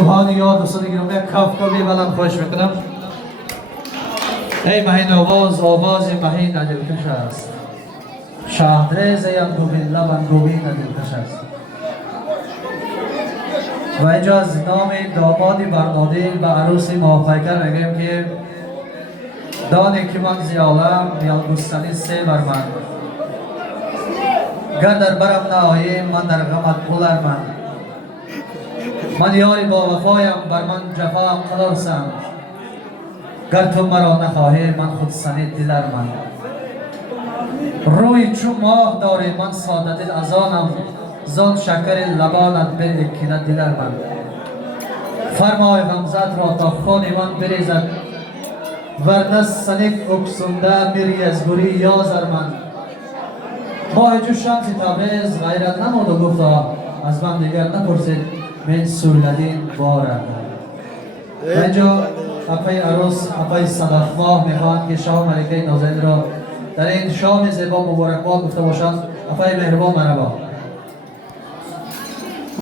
روحانی یاد دوستان گرامی یک کافکاوی بلند خواهش میکنم. ای مهین آواز مهین دلکش است، شهرریز انگوبین لب انگوبین دلکش است. و اینجا از نام دامادی بردادی به عروسی موافقه میگیم که دانی که من زیالم یالگوستنی سه بر من، گر در برم نهایی من در غمت بولر من یاری با وفایم بر من جفام قدرسم، گر تو مرا نخواهی من خود سنی دلر من. روی چون ماه داری من ساده دل از آنم، زان شکر لبانت برکند دلر من. فرمای غمزت را تا خون من بریزد، ورنه سنک اکسنده میری از گوری یازر من. ماه جو شمس تبریز غیرت نمود و گفتا از من دیگر نپرسید من سولدین بارم. و اینجا اپای عروس اپای صدفماه میخواهند که شام ملکه نازنین را در این شام زیبا مبارکباد گفته باشند. اپای مهربان مرحبا.